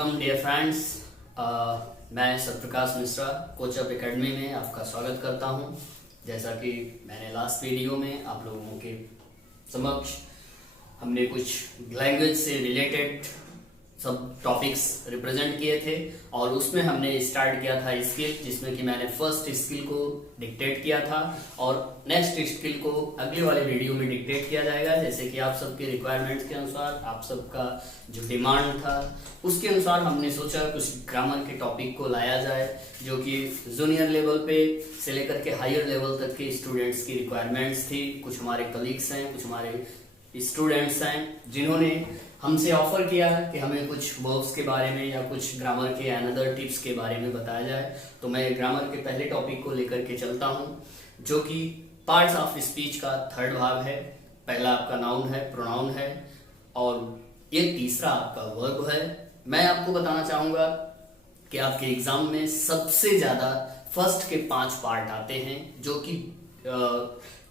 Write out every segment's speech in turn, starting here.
Welcome dear friends. मैं Satyaprakash Mishra कोचअप academy में आपका स्वागत करता हूं। जैसा कि मैंने लास्ट वीडियो में आप लोगों के समक्ष हमने कुछ लैंग्वेज से रिलेटेड सब टॉपिक्स रिप्रेजेंट किए थे और उसमें हमने स्टार्ट किया था स्किल, जिसमें कि मैंने फर्स्ट स्किल को डिक्टेट किया था और नेक्स्ट स्किल को अगले वाले वीडियो में डिक्टेट किया जाएगा। जैसे कि आप सबके रिक्वायरमेंट्स के अनुसार, आप सबका जो डिमांड था उसके अनुसार हमने सोचा कुछ ग्रामर के टॉपिक को लाया जाए, जो कि जूनियर लेवल पे से लेकर के हायर लेवल तक के स्टूडेंट्स की रिक्वायरमेंट्स थी। कुछ हमारे कलीग्स हैं, कुछ हमारे स्टूडेंट्स हैं जिन्होंने हमसे ऑफर किया कि हमें कुछ वर्ब्स के बारे में या कुछ ग्रामर के अनदर टिप्स के बारे में बताया जाए। तो मैं ग्रामर के पहले टॉपिक को लेकर के चलता हूं, जो कि पार्ट्स ऑफ स्पीच का थर्ड भाग है। पहला आपका नाउन है, प्रोनाउन है और ये तीसरा आपका वर्ब है। मैं आपको बताना चाहूंगा कि आपके एग्जाम में सबसे ज्यादा फर्स्ट के 5 पार्ट आते हैं, जो कि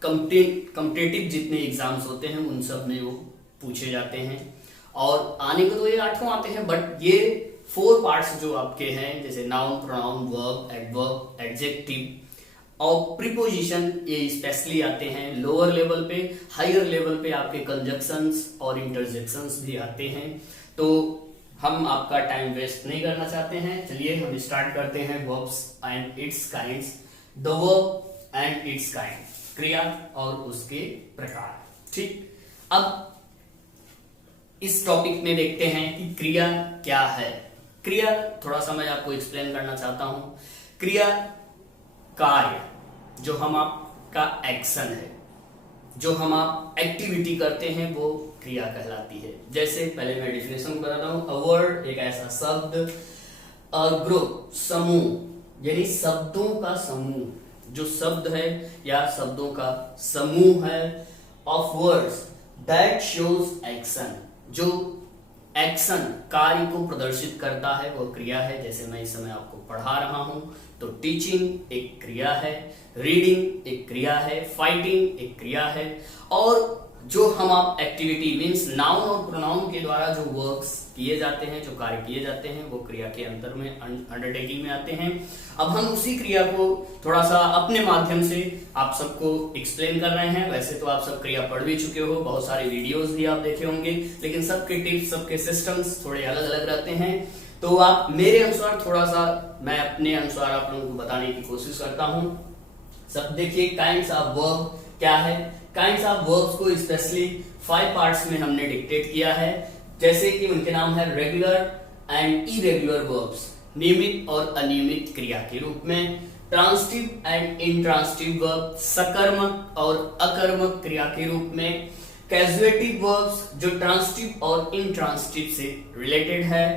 कॉम्पिटिटिव जितने एग्जाम्स होते हैं उन सब में वो पूछे जाते हैं। और आने को तो ये 8 आते हैं, बट ये 4 पार्ट्स जो आपके हैं, जैसे noun, pronoun, verb, adverb, adjective और प्रीपोजिशन, ये स्पेशली आते हैं लोअर लेवल पे। हायर लेवल पे आपके कंजक्शंस और इंटरजेक्शंस भी आते हैं। तो हम आपका टाइम वेस्ट नहीं करना चाहते हैं, चलिए हम स्टार्ट करते हैं verbs and it's kinds. The verb and it's kind, क्रिया और उसके प्रकार। ठीक, अब इस टॉपिक में देखते हैं कि क्रिया क्या है। क्रिया थोड़ा सा मैं आपको एक्सप्लेन करना चाहता हूं। क्रिया कार्य, जो हम आपका एक्शन है, जो हम आप एक्टिविटी करते हैं, वो क्रिया कहलाती है। जैसे पहले मैं डिफिनेशन बताता हूं। अ वर्ड एक ऐसा शब्द, अ ग्रुप समूह, यानी शब्दों का समूह, जो शब्द है या शब्दों का समूह है। Of words that shows action, जो एक्शन कार्य को प्रदर्शित करता है वो क्रिया है। जैसे मैं इस समय आपको पढ़ा रहा हूं, तो टीचिंग एक क्रिया है, रीडिंग एक क्रिया है, फाइटिंग एक क्रिया है। और जो हम आप एक्टिविटी मीन्स नाउन और प्रोनाउन के द्वारा जो वर्क्स किए जाते हैं, जो कार्य किए जाते हैं, वो क्रिया के अंतर में अंडरटेकिंग में आते हैं। अब हम उसी क्रिया को थोड़ा सा अपने माध्यम से आप सबको एक्सप्लेन कर रहे हैं। वैसे तो आप सब क्रिया पढ़ भी चुके हो, बहुत सारे वीडियोस भी आप देखे होंगे, लेकिन सबके टिप्स, सबके सिस्टम्स थोड़े अलग अलग रहते हैं। तो आप मेरे अनुसार थोड़ा सा, मैं अपने अनुसार आप लोगों को बताने की कोशिश करता हूं। सब देखिए, काइंड्स ऑफ वर्ब क्या है। काइंड्स ऑफ वर्ब्स को स्पेशली 5 पार्ट्स में हमने डिक्टेट किया है। जैसे कि उनके नाम है रेगुलर एंड इरेगुलर वर्ब्स, नियमित और अनियमित क्रिया के रूप में। ट्रांसिटिव एंड इंट्रांसिटिव वर्ब, सकर्मक और अकर्मक क्रिया के रूप में। कैजुएटिव वर्ब्स, जो ट्रांसिटिव और इंट्रांसिटिव से रिलेटेड है।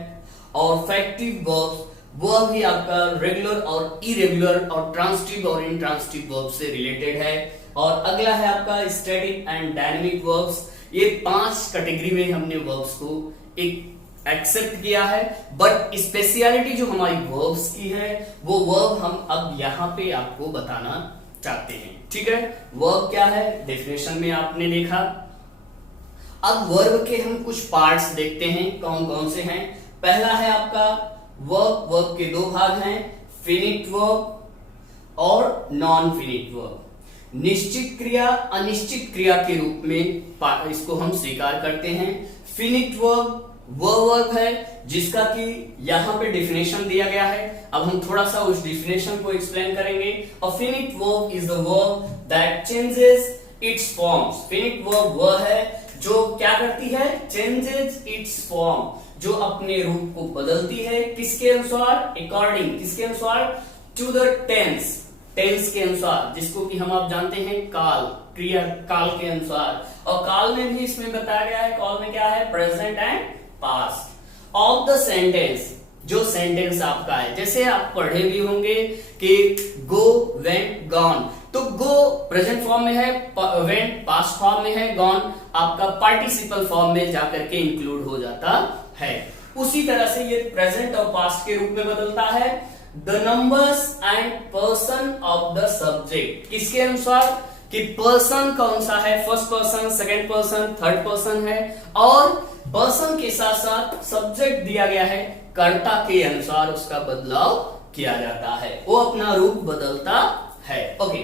और फैक्टिव वर्ब्स, वह भी आपका रेगुलर और इरेगुलर और ट्रांसिटिव और इंट्रांसिटिव वर्ब से रिलेटेड है। और अगला है आपका स्टैटिक एंड डायनेमिक वर्ब्स। ये 5 कैटेगरी में हमने वर्ब्स को एक एक्सेप्ट किया है, बट स्पेशलिटी जो हमारी वर्ब्स की है वो वर्ब हम अब यहाँ पे आपको बताना चाहते हैं। ठीक है, वर्ब क्या है डेफिनेशन में आपने देखा। अब वर्ब के हम कुछ पार्ट्स देखते हैं, कौन कौन से हैं। पहला है आपका वर्ब। वर्ब के 2 भाग हैं, फिनिट वर्ब और नॉन फिनिट वर्ब। निश्चित क्रिया, अनिश्चित क्रिया के रूप में इसको हम स्वीकार करते हैं। फिनिट वर्ब वह वर्ब है जिसका कि यहां पे डेफिनेशन दिया गया है। अब हम थोड़ा सा उस डेफिनेशन को एक्सप्लेन करेंगे। A finite verb is the verb that changes its forms. Finite verb वह है जो क्या करती है, चेंजेस इट्स फॉर्म, जो अपने रूप को बदलती है। किसके अनुसार, अकॉर्डिंग, किसके अनुसार, टू द टेंस, टेंस के अनुसार, जिसको कि हम आप जानते हैं काल, क्रिया काल के अनुसार। और काल में भी इसमें बताया गया है, काल में क्या है, present and past. Of the sentence, जो सेंटेंस आपका है, जैसे आप पढ़े भी होंगे कि गो, वेंट, गॉन, तो गो प्रेजेंट फॉर्म में है, वेंट पास्ट फॉर्म में है, गॉन आपका पार्टिसिपल फॉर्म में जाकर के इंक्लूड हो जाता है। उसी तरह से ये प्रेजेंट और पास्ट के रूप में बदलता है। The numbers and person of the subject, किसके अनुसार कि पर्सन कौन सा है, first person, second person, third person है। और पर्सन के साथ साथ सब्जेक्ट दिया गया है कर्ता के अनुसार उसका बदलाव किया जाता है, वो अपना रूप बदलता है। Okay,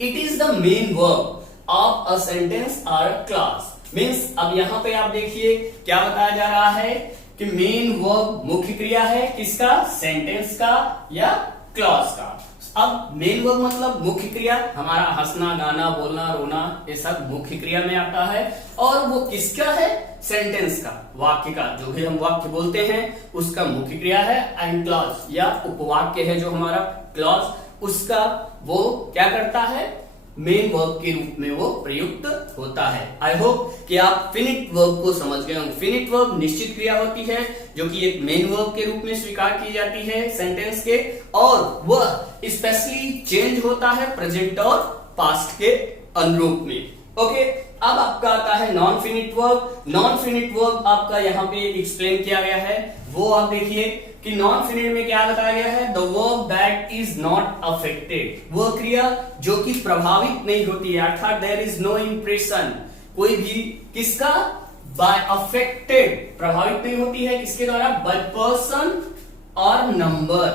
it is the main verb of a sentence और क्लास। मीन्स अब यहां पे आप देखिए क्या बताया जा रहा है कि मेन वर्ब मुख्य क्रिया है किसका, सेंटेंस का या क्लॉज का। अब मेन वर्ब मतलब मुख्य क्रिया, हमारा हंसना, गाना, बोलना, रोना, ये सब मुख्य क्रिया में आता है। और वो किसका है, सेंटेंस का, वाक्य का, जो भी हम वाक्य बोलते हैं उसका मुख्य क्रिया है। एंड क्लॉज या उपवाक्य है जो हमारा क्लॉज, उसका वो क्या करता है, मेन वर्ब के रूप में वो प्रयुक्त होता है। आई होप कि आप फिनिट वर्ब को समझ गए होंगे। फिनिट वर्ब निश्चित क्रिया होती है जो कि एक मेन वर्ब के रूप में स्वीकार की जाती है सेंटेंस के, और वह स्पेशली चेंज होता है प्रेजेंट और पास्ट के अनुरूप में। ओके, अब आपका आता है non finite verb. Non finite verb आपका यहाँ पे एक्सप्लेन किया गया है, वो आप देखिए कि नॉन फिनिट में क्या बताया गया है, the verb that is not affected, वह क्रिया जो कि प्रभावित नहीं होती है, अर्थात देयर इज नो इंप्रेशन, कोई भी किसका, बाय अफेक्टेड, प्रभावित नहीं होती है किसके द्वारा, बाय पर्सन और नंबर,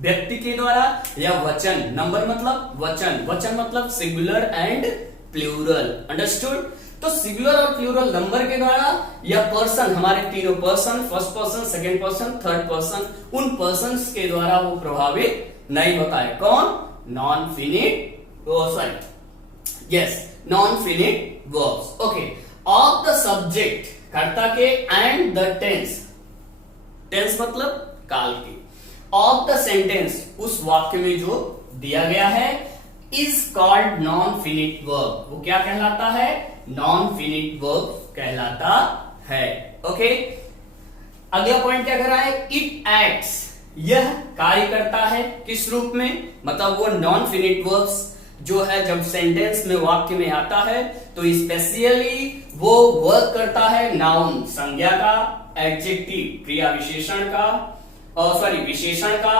व्यक्ति के द्वारा या वचन। नंबर मतलब वचन, वचन मतलब सिंगुलर एंड प्लूरल, अंडरस्टूड। तो सिंगुलर और प्लूरल नंबर के द्वारा या पर्सन, हमारे तीनों person, first person, second person, third person, उन पर्सन्स के द्वारा वो प्रभावित नहीं होता है। कौन, non finite, sorry yes, non finite verbs. Okay, of the subject, कर्ता के, एंड द टेंस, टेंस मतलब काल के, ऑफ द सेंटेंस, उस वाक्य में जो दिया गया है, is called non finite verb, वो क्या कहलाता है, नॉन फिनिट वर्ब कहलाता है। ओके, अगला पॉइंट क्या कर रहा है, इट एक्ट्स, यह कार्य करता है किस रूप में, मतलब वो नॉन फिनिट वर्ब्स जो है जब सेंटेंस में, वाक्य में आता है तो स्पेशली वो वर्क करता है नाउन, संज्ञा का, एडजेक्टिव, क्रिया विशेषण का, और सॉरी विशेषण का,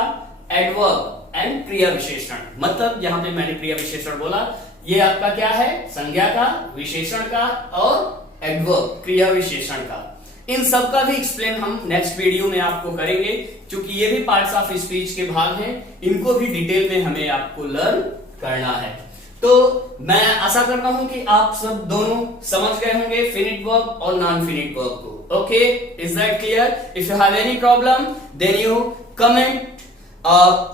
एडवर्ब एंड क्रिया विशेषण। मतलब यहां पे मैंने क्रिया विशेषण बोला, ये आपका क्या है, संज्ञा का, विशेषण का और एडवर्ब, क्रिया विशेषण का। इन सब का भी एक्सप्लेन हम नेक्स्ट वीडियो में आपको करेंगे, क्योंकि ये भी पार्ट्स ऑफ स्पीच के भाग हैं, इनको भी डिटेल में हमें आपको लर्न करना है। तो मैं आशा करता हूं कि आप सब दोनों समझ गए होंगे फिनिट वर्ब और नॉन फिनिट वर्ब को। Okay, is that clear? If you have any problem then you comment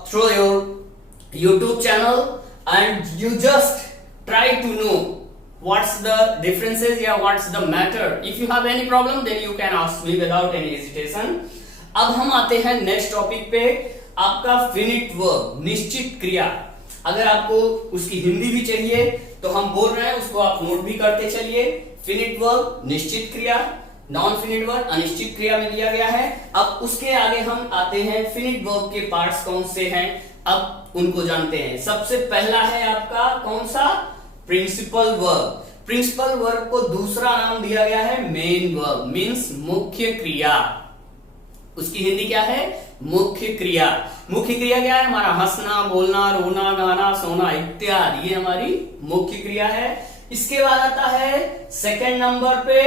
through your YouTube channel and you just try to know what's the differences, yeah, what's the matter. If you have any problem then you can ask me without any hesitation. अब हम आते हैं next topic पे, आपका finite verb, निश्चित क्रिया। अगर आपको उसकी हिंदी भी चाहिए तो हम बोल रहे हैं, उसको आप नोट भी करते चलिए। फिनिट वर्ब निश्चित क्रिया, नॉन फिनिट वर्ब अनिश्चित क्रिया में दिया गया है। अब उसके आगे हम आते हैं फिनिट वर्ब के पार्ट्स कौन से हैं, अब उनको जानते हैं। सबसे पहला है आपका कौन सा, प्रिंसिपल वर्ब। प्रिंसिपल वर्ब को दूसरा नाम दिया गया है मेन वर्ब, मींस मुख्य क्रिया। उसकी हिंदी क्या है, मुख्य क्रिया। मुख्य क्रिया क्या है, हमारा हंसना, बोलना, रोना, गाना, सोना इत्यादि, ये हमारी मुख्य क्रिया है। इसके बाद आता है सेकंड नंबर पे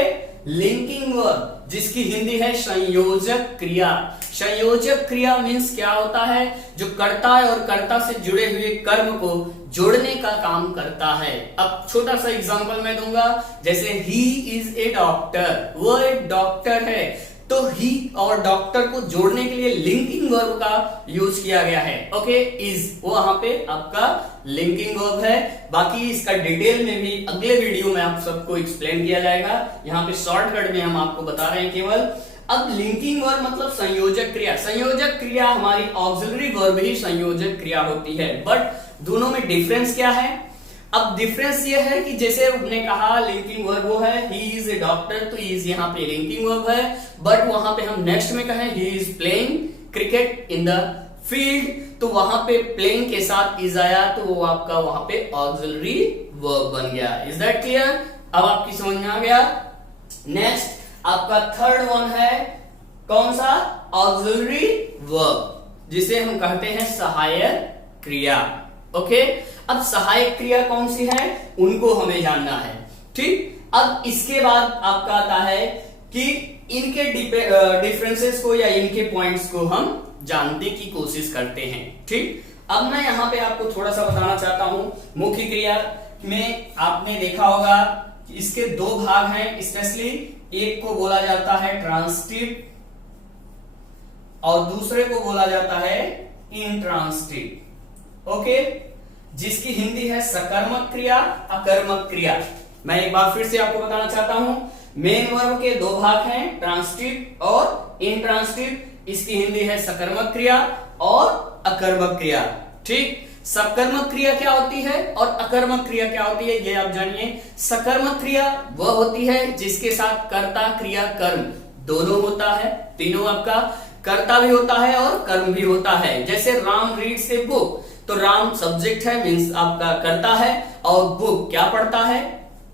लिंकिंग वर्ब, जिसकी हिंदी है संयोजक क्रिया। संयोजक क्रिया मीन्स क्या होता है, जो कर्ता है और कर्ता से जुड़े हुए कर्म को जोड़ने का काम करता है। अब छोटा सा एग्जांपल मैं दूंगा, जैसे ही इज ए डॉक्टर, वो एक डॉक्टर है, तो ही और डॉक्टर को जोड़ने के लिए लिंकिंग वर्ब का यूज किया गया है। ओके, इज वो वहां पे आपका लिंकिंग वर्ब है। बाकी इसका डिटेल में भी अगले वीडियो में आप सबको एक्सप्लेन किया जाएगा, यहाँ पे शॉर्टकट में हम आपको बता रहे हैं केवल। अब लिंकिंग वर्ब मतलब संयोजक क्रिया। संयोजक क्रिया हमारी ऑक्सिलरी वर्ब ही संयोजक क्रिया होती है, बट दोनों में डिफरेंस क्या है। अब डिफरेंस ये है कि जैसे हमने कहा लिंकिंग वर्ब वो है ही इज ए डॉक्टर, तो इज यहाँ पे लिंकिंग वर्ब है, बट वहां पे हम नेक्स्ट में कहें he is playing cricket in the field, तो वहां पे प्लेइंग के साथ इज आया, तो वो आपका वहां पे ऑक्सिलरी वर्ब बन गया। Is that clear? अब आपकी समझ में आ गया। नेक्स्ट आपका थर्ड वन है कौन सा, ऑक्सिलरी वर्ब, जिसे हम कहते हैं सहायक क्रिया। ओके, अब सहायक क्रिया कौन सी है उनको हमें जानना है, ठीक। अब इसके बाद आपका आता है कि इनके डिफरेंसेस को या इनके पॉइंट्स को हम जानने की कोशिश करते हैं। ठीक, अब मैं यहाँ पे आपको थोड़ा सा बताना चाहता हूं। मुख्य क्रिया में आपने देखा होगा इसके दो भाग हैं, स्पेशली एक को बोला जाता है ट्रांसिटिव और दूसरे को बोला जाता है इंट्रांसिटिव। ओके, जिसकी हिंदी है सकर्मक क्रिया, अकर्मक क्रिया। मैं एक बार फिर से आपको बताना चाहता हूं, मेन वर्ब के दो भाग हैं, ट्रांसिटिव और इंट्रांसिटिव। इसकी हिंदी है सकर्मक क्रिया और अकर्मक क्रिया। ठीक, सकर्मक क्रिया क्या होती है और अकर्मक क्रिया क्या होती है ये आप जानिए। सकर्मक क्रिया वह होती है जिसके साथ कर्ता, क्रिया, कर्म दोनों होता है। तीनों आपका कर्ता भी होता है और कर्म भी होता है। जैसे राम रीड्स ए बुक, तो राम सब्जेक्ट है, मीन्स आपका कर्ता है, और बुक क्या पढ़ता है,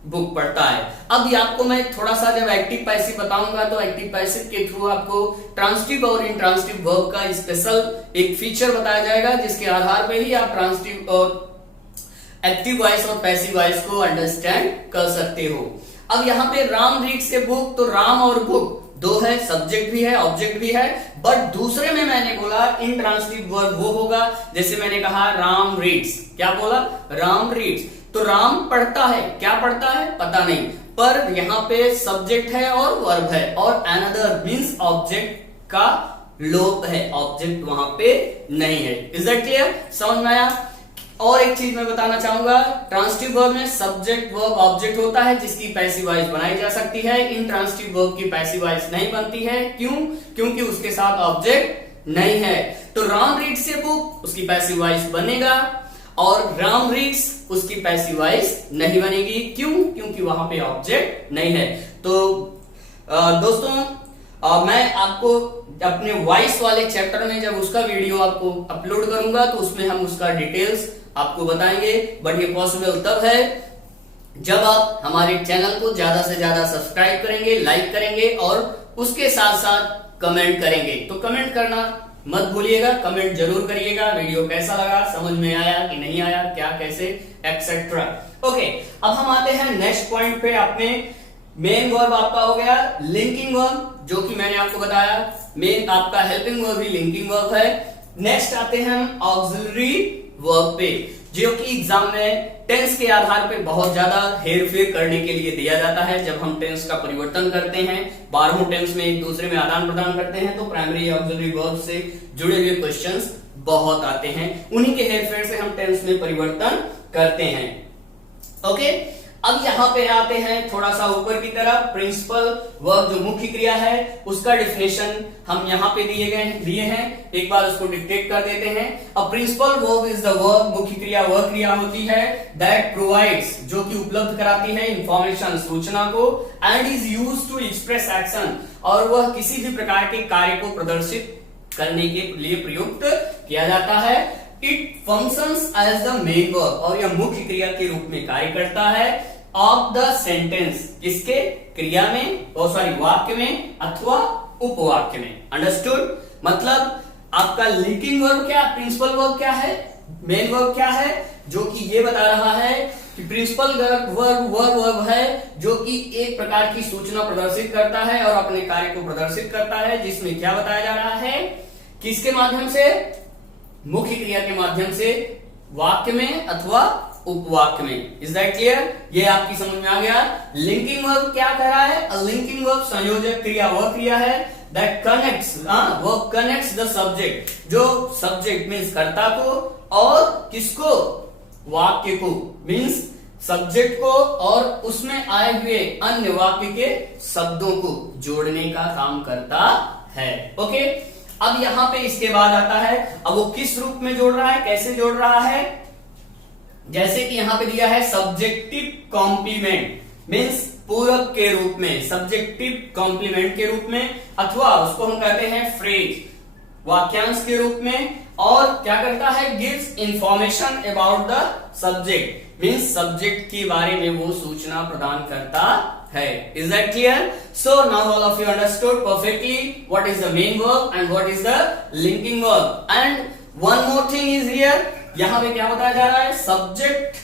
बुक पढ़ता है। अब ये आपको मैं थोड़ा सा जब एक्टिव पैसिव बताऊंगा तो एक्टिव पैसिव के थ्रू आपको ट्रांसिटिव और इंट्रांसिटिव वर्ब का स्पेशल एक फीचर बताया जाएगा, जिसके आधार पे ही आप ट्रांसिटिव और एक्टिव वॉइस और पैसिव वॉइस को अंडरस्टैंड कर सकते हो। अब यहाँ पे राम रीड्स ए बुक, तो राम और बुक दो है, सब्जेक्ट भी है, ऑब्जेक्ट भी है। बट दूसरे में मैंने बोला इंट्रांसिटिव वर्ब वो होगा, जैसे मैंने कहा राम रीड्स, क्या बोला, राम रीड्स, तो राम पढ़ता है, क्या पढ़ता है पता नहीं, पर यहाँ पे सब्जेक्ट है और वर्ब है, और अनदर मींस ऑब्जेक्ट का लोप है, ऑब्जेक्ट वहां पे नहीं है। इज दैट क्लियर, समझ में आया। और एक चीज मैं बताना चाहूंगा, ट्रांसिटिव वर्ब में सब्जेक्ट वर्ब ऑब्जेक्ट होता है जिसकी पैसिव वॉइस बनाई जा सकती है। इंट्रांसिटिव वर्ब की पैसिव वॉइस नहीं बनती है, क्यों, क्योंकि उसके साथ ऑब्जेक्ट नहीं है। तो राम रीड्स ए बुक, उसकी पैसिव वॉइस बनेगा, और राम रीड्स उसकी पैसिव वॉइस नहीं बनेगी, क्यों, क्योंकि वहां पे ऑब्जेक्ट नहीं है। तो दोस्तों मैं आपको अपने वॉइस वाले चैप्टर में जब उसका वीडियो आपको अपलोड करूंगा तो उसमें हम उसका डिटेल्स आपको बताएंगे। बट ये पॉसिबल तब है जब आप हमारे चैनल को ज्यादा से ज्यादा सब्सक्राइब करेंगे, लाइक करेंगे और उसके साथ साथ कमेंट करेंगे। तो कमेंट करना मत भूलिएगा, कमेंट जरूर करिएगा, वीडियो कैसा लगा, समझ में आया कि नहीं आया, क्या कैसे एक्सेट्रा। ओके, अब हम आते हैं नेक्स्ट पॉइंट पे। आपने मेन वर्ब आपका हो गया लिंकिंग वर्ब, जो कि मैंने आपको बताया मेन आपका हेल्पिंग वर्ब ही लिंकिंग वर्ब है। नेक्स्ट आते हैं हम ऑक्सिलरी वर्ब पे, जो कि एग्जाम में टेंस के आधार पे बहुत ज्यादा हेर फेर करने के लिए दिया जाता है। जब हम टेंस का परिवर्तन करते हैं, 12 टेंस में एक दूसरे में आदान प्रदान करते हैं, तो प्राइमरी ऑक्सिलरी वर्ब से जुड़े हुए क्वेश्चंस बहुत आते हैं। उन्हीं के हेर फेर से हम टेंस में परिवर्तन करते हैं। ओके, अब यहां पे आते हैं थोड़ा सा ऊपर की तरफ। प्रिंसिपल वर्ब जो मुख्य क्रिया है उसका डिफिनेशन हम यहां पे दिए हैं, एक बार उसको डिक्टेट कर देते हैं। A principal verb is the verb, मुख्य क्रिया वह क्रिया होती है दैट प्रोवाइड्स, जो कि उपलब्ध कराती है इंफॉर्मेशन, सूचना को, and is used to express action, और वह किसी भी प्रकार के कार्य को प्रदर्शित करने के लिए प्रयुक्त किया जाता है। It functions as the main verb, और यह मुख्य क्रिया के रूप में कार्य करता है ऑफ द सेंटेंस, किसके, क्रिया में, वाक्य में अथवा उपवाक्य में। अंडरस्टूड, मतलब आपका लिंकिंग वर्ब क्या, प्रिंसिपल वर्ब क्या है, मेन वर्ब क्या है, जो कि ये बता रहा है कि प्रिंसिपल वर्ब है जो कि एक प्रकार की सूचना प्रदर्शित करता है और अपने कार्य को प्रदर्शित करता है, जिसमें क्या बताया जा रहा है, किसके माध्यम से, मुख्य क्रिया के माध्यम से, वाक्य में अथवा उपवाक्य में। इज दैट क्लियर, ये आपकी समझ में आ गया। लिंकिंग वर्ब क्या कह रहा है, अ लिंकिंग वर्ब संयोजक क्रिया वह क्रिया है दैट कनेक्ट्स, वो कनेक्ट्स द सब्जेक्ट, जो सब्जेक्ट मीन्स कर्ता को, और किसको, वाक्य को, मीन्स सब्जेक्ट को और उसमें आए हुए अन्य वाक्य के शब्दों को जोड़ने का काम करता है। ओके, अब यहां पे इसके बाद आता है, अब वो किस रूप में जोड़ रहा है, कैसे जोड़ रहा है, जैसे कि यहां पे दिया है सब्जेक्टिव कॉम्प्लीमेंट, मीन्स पूरक के रूप में, सब्जेक्टिव कॉम्प्लीमेंट के रूप में, अथवा उसको हम कहते हैं फ्रेज, वाक्यांश के रूप में, और क्या करता है, gives information about the subject, means subject के बारे में वो सूचना प्रदान करता है। Is that clear? So now all of you understood perfectly what is the main verb and what is the linking verb. And one more thing is here, यहां पे क्या बताया जा रहा है, सब्जेक्ट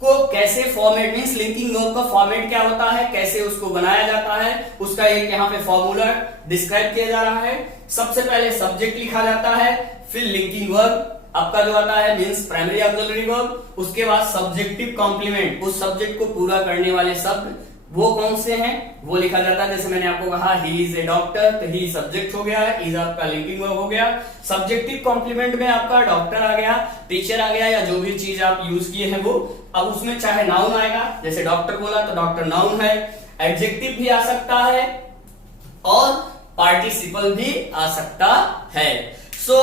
को कैसे फॉर्मेट, मींस लिंकिंग वर्ब का फॉर्मेट क्या होता है, कैसे उसको बनाया जाता है, उसका एक यहाँ पे फॉर्मूला डिस्क्राइब किया जा रहा है। सबसे पहले सब्जेक्ट लिखा जाता है, फिर लिंकिंग वर्ब आपका जो आता है मींस प्राइमरी ऑक्सिलरी वर्ब, उसके बाद सब्जेक्टिव कॉम्प्लीमेंट, उस सब्जेक्ट को पूरा करने वाले शब्द वो कौन से हैं वो लिखा जाता है। जैसे मैंने आपको कहा ही इज ए डॉक्टर, तो ही सब्जेक्ट हो गया, इज आपका लिंकिंग वर्ब हो गया। सब्जेक्टिव कॉम्प्लीमेंट में आपका डॉक्टर आ गया, टीचर आ गया, या जो भी चीज आप यूज किए हैं वो, अब उसमें चाहे नाउन आएगा, जैसे डॉक्टर बोला तो डॉक्टर नाउन है, एडजेक्टिव भी आ सकता है और पार्टिसिपल भी आ सकता है। सो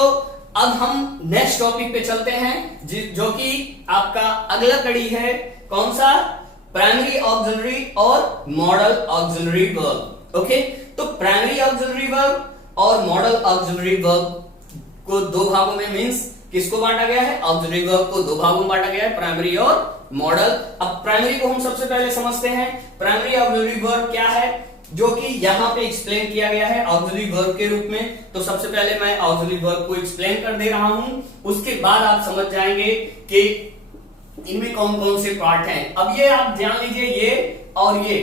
अब हम नेक्स्ट टॉपिक पे चलते हैं जो कि आपका अगला कड़ी है, कौन सा, प्राइमरी ऑक्सिलरी और मॉडल ऑक्सिलरी वर्ब। ओके, तो प्राइमरी ऑक्सिलरी वर्ब और मॉडल ऑक्सिलरी वर्ब को दो भागों में, मींस किसको बांटा गया है, ऑक्सिलरी वर्ब को दो भागों में बांटा गया है, प्राइमरी और मॉडल। अब प्राइमरी को हम सबसे पहले समझते हैं, प्राइमरी ऑक्सिलरी वर्ब क्या है, जो कि यहां पे एक्सप्लेन किया गया है ऑक्सिलरी वर्ब के रूप में। तो सबसे पहले मैं ऑक्सिलरी वर्ब को एक्सप्लेन कर दे रहा हूं, उसके बाद आप समझ जाएंगे कि इनमें कौन कौन से पार्ट हैं। अब ये आप ध्यान लीजिए, ये और ये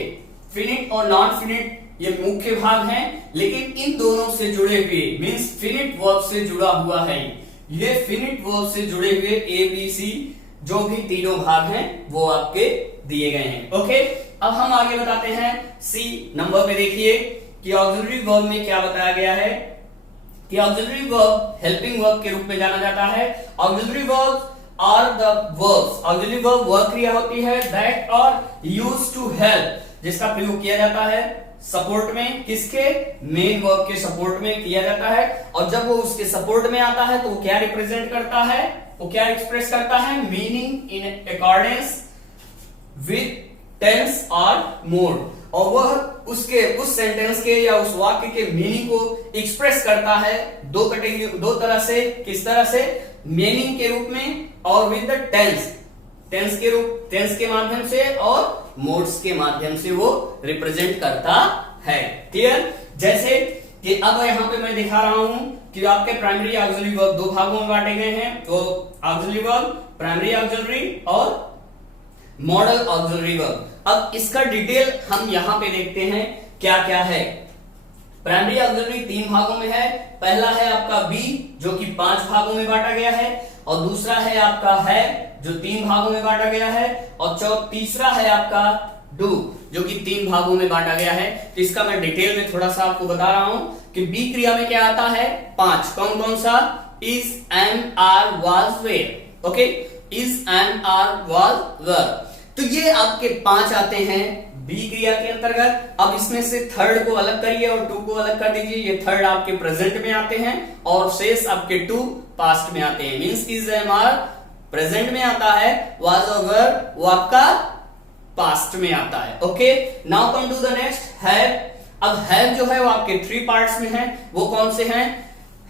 फिनिट और नॉन फिनिट ये मुख्य भाग हैं, लेकिन इन दोनों से जुड़े हुए मींस फिनिट वर्ब से जुड़ा हुआ है, ये फिनिट वर्ब से जुड़े हुए ए बी सी जो भी तीनों भाग हैं वो आपके दिए गए हैं। ओके, अब हम आगे बताते हैं, सी नंबर पे देखिए कि ऑक्सिलरी वर्ब में क्या बताया गया है कि ऑक्सिलरी वर्ब हेल्पिंग वर्ब के रूप में जाना जाता है। Auxiliary verbs are the verbs, auxiliary verb वह क्रिया होती है that are used to help, जिसका प्रयोग किया जाता है सपोर्ट में, किसके, मेन वर्ब के सपोर्ट में किया जाता है। और जब वो उसके सपोर्ट में आता है तो वो क्या रिप्रेजेंट करता है, वो क्या एक्सप्रेस करता है, meaning in accordance with tense और मोड, और वह उसके उस सेंटेंस के या उस वाक्य के मीनिंग को एक्सप्रेस करता है दो कैटेगरी, दो तरह से। किस तरह से, मीनिंग के रूप में और विद द टेंस, टेंस के रूप, टेंस के माध्यम से और मोड्स के माध्यम से वो रिप्रेजेंट करता है। क्लियर, जैसे कि अब यहाँ पे मैं दिखा रहा हूं कि आपके प्राइमरी ऑक्सिलरी वर्ब दो भागों में बांटे गए हैं, तो ऑक्सिलरी वर्ब, प्राइमरी ऑक्सिलरी और मॉडल ऑक्सिलरी वर्ब। अब इसका डिटेल हम यहां पे देखते हैं क्या क्या है। प्राइमरी ऑक्सिलरी तीन भागों में है, पहला है आपका बी जो कि 5 भागों में बांटा गया है, और दूसरा है आपका है जो 3 भागों में बांटा गया है, और तीसरा है आपका डू जो कि 3 भागों में बांटा गया है। तो इसका मैं डिटेल में थोड़ा सा आपको बता रहा हूं कि बी क्रिया में क्या आता है, 5, कौन कौन सा, is, am, are, was, were. Okay, is, am, are, was, were, तो ये आपके 5 आते हैं बी क्रिया के अंतर्गत। अब इसमें से थर्ड को अलग करिए और 2 को अलग कर दीजिए, ये थर्ड आपके प्रेजेंट में आते हैं और शेष आपके 2 पास्ट में आते हैं। Means is, am, are present में आता है, वाज और वेयर वो आपका पास्ट में आता है। Okay, now come to the next, have. अब हैव जो है वो आपके 3 पार्ट्स में है, वो कौन से हैं,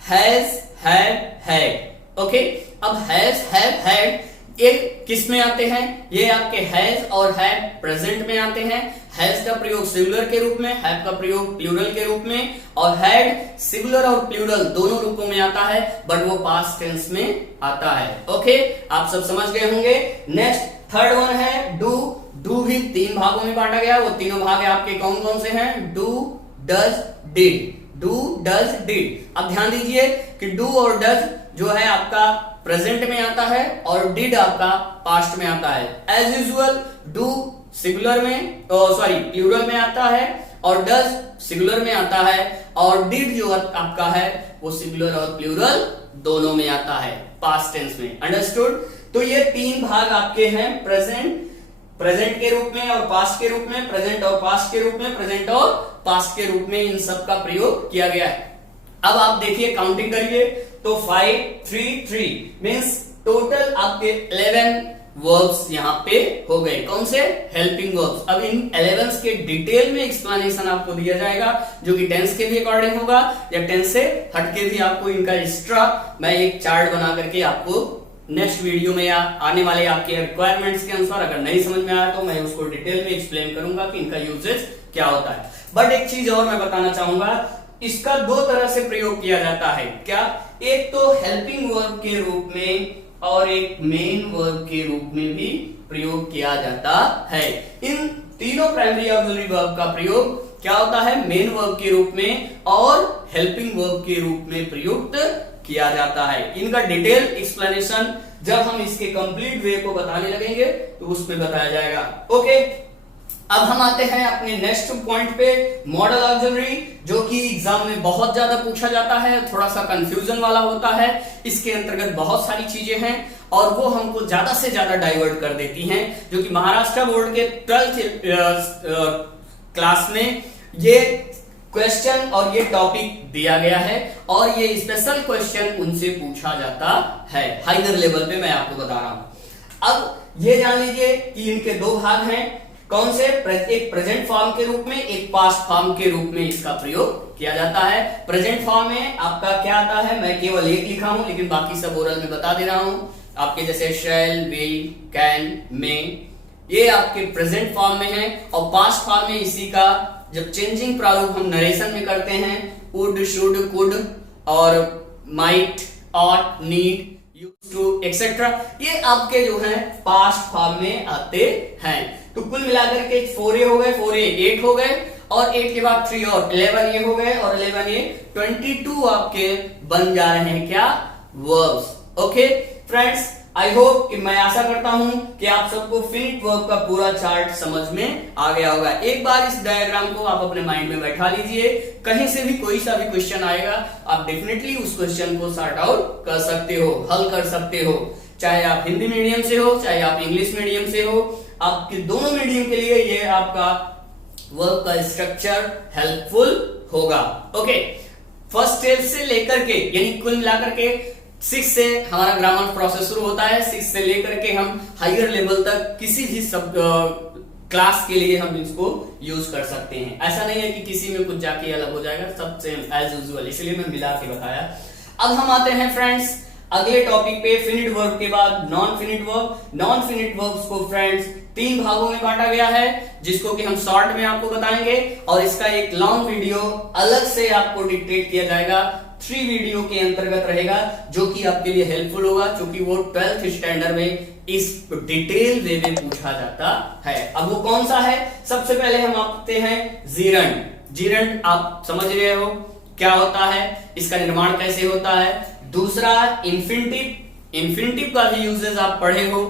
हैज, हैव, हैड। ओके, अब हैज, हैव, हैड ये किस में आते हैं, ये आपके हैज और हैड प्रेजेंट में आते हैं। हैज का प्रयोग सिंगुलर के रूप में, हैव का प्रयोग प्लूरल के रूप में, और हैड सिंगुलर और प्लूरल दोनों रूपों में आता है, बट वो पास्ट टेंस में आता है। ओके, आप सब समझ गए होंगे। नेक्स्ट थर्ड वन है डू। डू भी 3 भागों में बांटा गया, वो तीनों भाग आपके कौन कौन से हैं, do, does, did. Do, does, did. अब ध्यान दीजिए कि डू और डज जो है आपका प्रेजेंट में आता है और डिड आपका पास्ट में आता है। एज यूजुअल डू सिंगुलर में, सॉरी प्लूरल में आता है, और डज सिंगुलर में आता है, और डिड जो आपका है वो सिंगुलर और प्लूरल दोनों में आता है पास्ट टेंस में। अंडरस्टूड। तो ये 3 भाग आपके हैं, प्रेजेंट के रूप में और पास्ट के रूप में, प्रेजेंट और पास्ट के रूप में, प्रेजेंट और पास्ट के रूप में, इन सब का प्रयोग किया गया है। अब आप देखिए, काउंटिंग करिए, तो 5, 3, 3 मींस टोटल आपके 11 वर्ब्स यहाँ पे हो गए। कौन से, हेल्पिंग वर्ब्स। अब इन 11 के डिटेल में एक्सप्लेनेशन आपको दिया जाएगा, जो कि टेंस के भी अकॉर्डिंग होगा या टेंस से हटके भी आपको इनका एक्स्ट्रा मैं एक चार्ट बना करके आपको नेक्स्ट वीडियो में या आने वाले आपके रिक्वायरमेंट्स के अनुसार अगर नहीं समझ में आया तो मैं उसको डिटेल में एक्सप्लेन करूंगा कि इनका यूजेज क्या होता है। बट एक चीज और मैं बताना चाहूंगा, इसका 2 तरह से प्रयोग किया जाता है। क्या, एक तो हेल्पिंग वर्ब के रूप में और एक मेन वर्ब के रूप में भी प्रयोग किया जाता है। इन तीनों प्राइमरी ऑक्सिलरी वर्ब का प्रयोग क्या होता है, मेन वर्ब के रूप में और हेल्पिंग वर्ब के रूप में प्रयुक्त किया जाता है। इनका डिटेल एक्सप्लेनेशन जब हम इसके कंप्लीट वे को बताने लगेंगे तो उसमें बताया जाएगा। ओके, अब हम आते हैं अपने नेक्स्ट पॉइंट पे, मॉडल ऑक्सिलरी, जो कि एग्जाम में बहुत ज्यादा पूछा जाता है, थोड़ा सा कंफ्यूजन वाला होता है। इसके अंतर्गत बहुत सारी चीजें हैं और वो हमको ज्यादा से ज्यादा डाइवर्ट कर देती हैं, जो कि महाराष्ट्र बोर्ड के 12th क्लास में ये क्वेश्चन और ये टॉपिक दिया गया है और ये स्पेशल क्वेश्चन उनसे पूछा जाता है हायर लेवल पे, मैं आपको बता रहा हूं। अब ये जान लीजिए कि इनके दो भाग हैं, कौन से, एक प्रेजेंट फॉर्म के रूप में, एक पास्ट फॉर्म के रूप में इसका प्रयोग किया जाता है। प्रेजेंट फॉर्म में आपका क्या आता है, मैं केवल एक लिखा हूं लेकिन बाकी सब ओरल में बता दे रहा हूं। आपके जैसे शैल, विल, कैन, मे, ये आपके प्रेजेंट फॉर्म में है। और पास्ट फॉर्म में इसी का जब चेंजिंग प्रारूप हम नरेशन में करते हैं, वुड, शुड, कुड और might, ought, need, used to etcetera, ये आपके जो है पास्ट फॉर्म में आते हैं। तो कुल मिलाकर के 4A हो गए, 4A 8 हो गए और 8 के बाद 3 और 11 ये हो गए और 11 ये 22 आपके बन जा रहे हैं क्या, verbs. Okay friends, I hope कि मैं आशा करता हूं कि आप सबको फिनिट वर्ब का पूरा चार्ट समझ में आ गया होगा। एक बार इस डायग्राम को आप अपने माइंड में बैठा लीजिए, कहीं से भी कोई सा भी क्वेश्चन आएगा आप डेफिनेटली उस क्वेश्चन को सॉर्ट आउट कर सकते हो, हल कर सकते हो, चाहे आप हिंदी मीडियम से हो चाहे आप इंग्लिश मीडियम से हो, आपके दोनों मीडियम के लिए ये आपका वर्ब का स्ट्रक्चर हेल्पफुल होगा। ओके, फर्स्ट स्टेज से लेकर के यानी कुल मिलाकर के 6 से हमारा ग्रामर प्रोसेस शुरू होता है। 6 से लेकर के हम हायर लेवल तक किसी भी सब क्लास के लिए हम इसको यूज कर सकते हैं। ऐसा नहीं है कि किसी में कुछ जाके अलग हो जाएगा, सब सेम एज यूजुअल, इसलिए मैं मिला के बताया। अब हम आते हैं फ्रेंड्स अगले टॉपिक पे, फिनिट वर्ब के बाद non finite verb. Non finite verbs को फ्रेंड्स 3 भागों में बांटा गया है, जिसको कि हम शॉर्ट में आपको बताएंगे और इसका एक लॉन्ग वीडियो अलग से आपको डिक्टेट किया जाएगा, 3 वीडियो के अंतर्गत रहेगा, जो कि आपके लिए हेल्पफुल होगा, क्योंकि वो 12th स्टैंडर्ड में इस डिटेल वे में पूछा जाता है। अब वो कौन सा है, सबसे पहले हम आते हैं जीरंड। जीरंड आप समझ रहे हो क्या होता है, इसका निर्माण कैसे होता है। दूसरा इंफिनिटिव, इंफिनिटिव का भी यूजेस आप पढ़े हो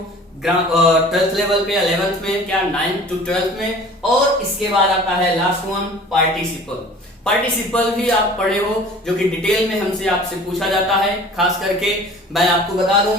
12th लेवल पे, 11th में, क्या 9th to 12th में। और इसके बाद आता है लास्ट वन पार्टिसिपल। पार्टिसिपल भी आप पढ़े हो, जो कि डिटेल में हमसे आपसे पूछा जाता है। खास करके मैं आपको बता दूं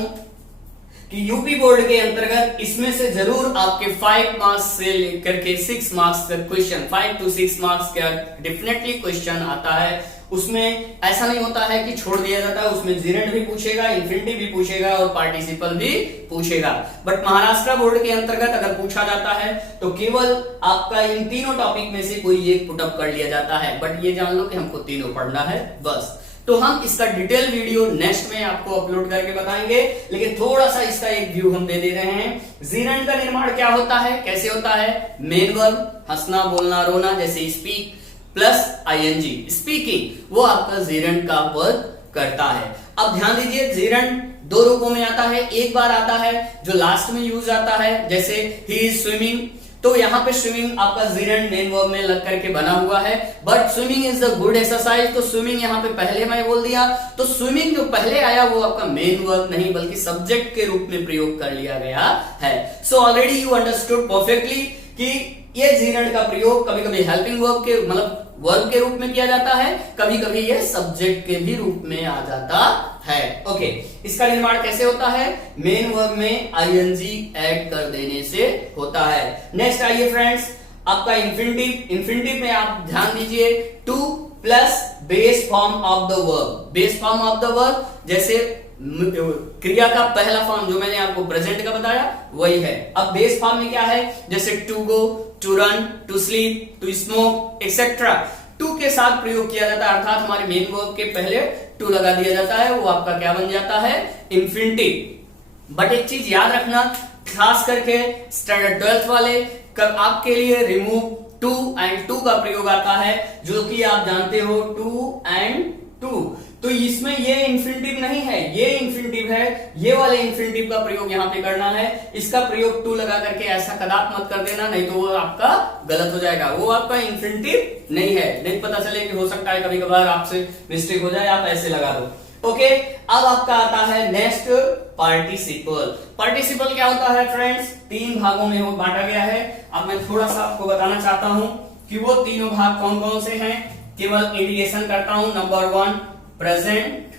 कि यूपी बोर्ड के अंतर्गत इसमें से जरूर आपके 5 मार्क्स से लेकर के 6 मार्क्स तक क्वेश्चन, 5 to 6 मार्क्स का डेफिनेटली क्वेश्चन आता है। उसमें ऐसा नहीं होता है कि छोड़ दिया जाता है, उसमें जीरेंड भी पूछेगा, इन्फिनिटिव भी पूछेगा और पार्टिसिपल भी पूछेगा। बट महाराष्ट्र बोर्ड के अंतर्गत अगर पूछा जाता है तो केवल आपका इन तीनों टॉपिक में से कोई एक पुटअप कर लिया जाता है। बट ये जान लो कि हमको तीनों पढ़ना है बस। तो हम इसका डिटेल वीडियो नेक्स्ट में आपको अपलोड करके बताएंगे, लेकिन थोड़ा सा इसका एक व्यू हम दे रहे हैं। जीरेंड का निर्माण क्या होता है, कैसे होता है। मेन वर्ब हंसना, बोलना, रोना, जैसे स्पीक प्लस आईएनजी, स्पीकिंग, वो आपका जीरेंड का वर्क करता है। अब ध्यान दीजिए, जीरेंड 2 रूपों में आता है। एक बार आता है जो लास्ट में यूज आता है, जैसे ही इज स्विमिंग, तो यहाँ पे स्विमिंग आपका जीरेंड मेन वर्ब में लग करके बना हुआ है। But swimming is the good exercise, तो स्विमिंग यहाँ पे पहले मैं बोल दिया, तो स्विमिंग जो पहले आया वो आपका मेन वर्ब नहीं बल्कि सब्जेक्ट के रूप में प्रयोग कर लिया गया है। So already you understood perfectly कि ये जीरेंड का प्रयोग कभी कभी हेल्पिंग वर्ब के मतलब वर्ब के रूप में किया जाता है, कभी कभी ये सब्जेक्ट के भी रूप में आ जाता है। ओके, इसका निर्माण कैसे होता है, मेन वर्ब में आईएनजी ऐड कर देने से होता है। नेक्स्ट आइए फ्रेंड्स, आपका इंफिनिटिव। इंफिनिटिव में आप ध्यान दीजिए, two plus base form of the verb. Base form of the verb, जैसे क्रिया का पहला फॉर्म जो मैंने आपको प्रेजेंट का बताया वही है। अब बेस फॉर्म में क्या है, जैसे to go, to run, to sleep, to smoke etcetera, to के साथ प्रयोग किया जाता है, अर्थात हमारे मेन वर्ब के पहले टू लगा दिया जाता है, वो आपका क्या बन जाता है, इंफिनिटिव। बट एक चीज याद रखना, खास करके स्टैंडर्ड 12th वाले, कब आपके लिए रिमूव टू एंड टू का प्रयोग आता है, जो कि आप जानते हो टू एंड टू। तो इसमें ये इंफिनिटिव नहीं है, ये इंफिनिटिव है, ये वाले इंफिनिटिव का प्रयोग यहाँ पे करना है। इसका प्रयोग टू लगा करके ऐसा कदाप मत कर देना, नहीं तो वो आपका गलत हो जाएगा, वो आपका इंफिनिटिव नहीं है। नहीं पता चले कि हो सकता है कभी कभार आपसे मिस्टेक हो जाए, आप ऐसे लगा दो। ओके, अब आपका आता है नेक्स्ट पार्टिसिपल। पार्टिसिपल क्या होता है फ्रेंड्स, तीन भागों में वो बांटा गया है। अब मैं थोड़ा सा आपको बताना चाहता हूं कि वो तीनों भाग कौन कौन से हैं, केवल इंडिकेशन करता हूं। Number 1 present,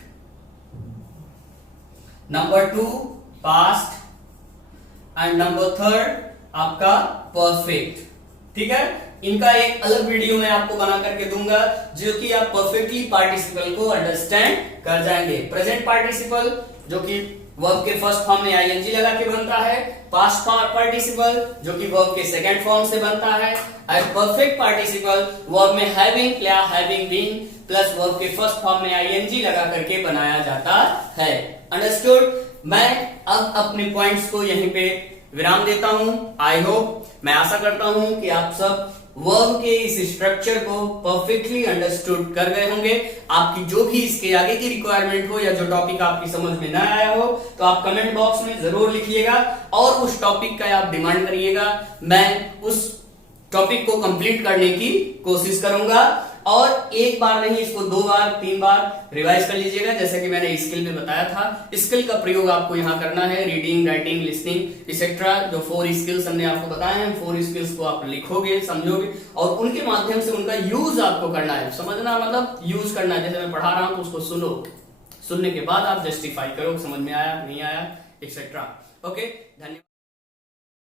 number 2 past and number 3 आपका परफेक्ट। ठीक है, इनका एक अलग वीडियो मैं आपको बना करके दूंगा, जो कि आप परफेक्टली पार्टिसिपल को अंडरस्टैंड कर जाएंगे। प्रेजेंट पार्टिसिपल जो कि वर्ब के फर्स्ट फॉर्म में आईएनजी लगा के बनता है, पास्ट पार्टिसिपल जो कि वर्ब के सेकंड फॉर्म से बनता है, और परफेक्ट पार्टिसिपल वर्ब में हैविंग या हैविंग बीन प्लस वर्ब के फर्स्ट फॉर्म में आईएनजी लगा करके बनाया जाता है। अंडरस्टूड। मैं अब अपने पॉइंट्स को यहीं पे विराम देता हूं। आई होप, मैं आशा करता हूं कि आप सब वर्ब के इस स्ट्रक्चर को परफेक्टली अंडरस्टूड कर गए होंगे। आपकी जो भी इसके आगे की रिक्वायरमेंट हो या जो टॉपिक आपकी समझ में ना आया हो, तो आप कमेंट बॉक्स में जरूर लिखिएगा और उस टॉपिक का आप डिमांड करिएगा। मैं उस टॉपिक को कंप्लीट करने की कोशिश करूंगा, और एक बार नहीं, इसको 2 बार 3 बार रिवाइज कर लीजिएगा, जैसे कि मैंने स्किल में बताया था। स्किल का प्रयोग आपको यहाँ करना है, रीडिंग, राइटिंग, लिसनिंग एक्सेट्रा। जो 4 स्किल्स हमने आपको बताए हैं, 4 स्किल्स को आप लिखोगे, समझोगे, और उनके माध्यम से उनका यूज आपको करना है। समझना मतलब यूज करना है। जैसे मैं पढ़ा रहा हूं तो उसको सुनो, सुनने के बाद आप जस्टिफाई करो, समझ में आया नहीं आया एक्सेट्रा। ओके, धन्यवाद।